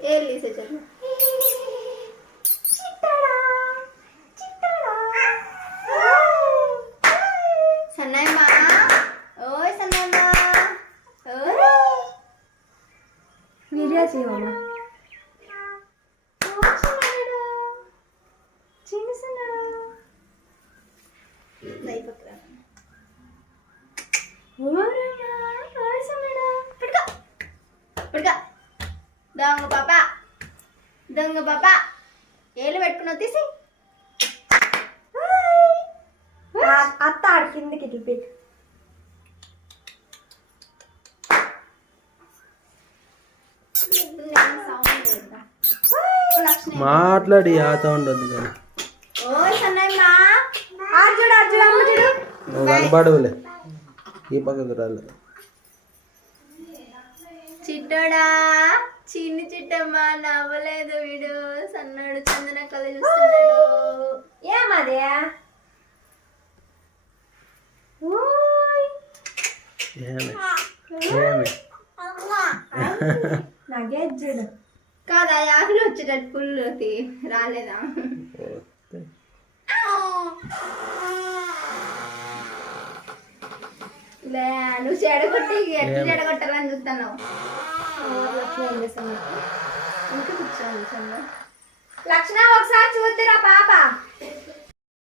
ఏ లీసే చల్ చిట్టడా చిట్టడా సన్నయ్యమ్మ ఓయ్ సన్నయ్యమ్మ ఓయ్ వీడియో చేయమా చిన్న సన్నడా దై పక్కన ఓరమ్మా ఓయ్ సన్నడా పడుకో పడుకో దొంగ పాప ఏళ్ళు పెట్టుకున్నావు తీసి అత్త ఆడి కిందకి ఇట్లా పెట్టు మాట్లాడి ఆ సౌండ్ వద్దు కానీ ఓ సన్నయ్య అర్జుడు అర్జుడు అమ్మ చూడు నువ్వు కనపడవులే ఈ పక్కకు రాలేదు చిట్టోడా చిన్ని చిట్టమ్మ నవ్వలేదు వీడు సన్నాడు చందన కళ చూస్తున్నాడు ఏమదే నాకే చూడు కాదా ఆకులు వచ్చేటట్టు ఫుల్ రాలేదా నువ్వు చెడగొట్టి ఎట్లా చెడగొట్టాలని చూస్తాను ఇంకా కూర్చోండి లక్షణ ఒకసారి చూద్దురా పాప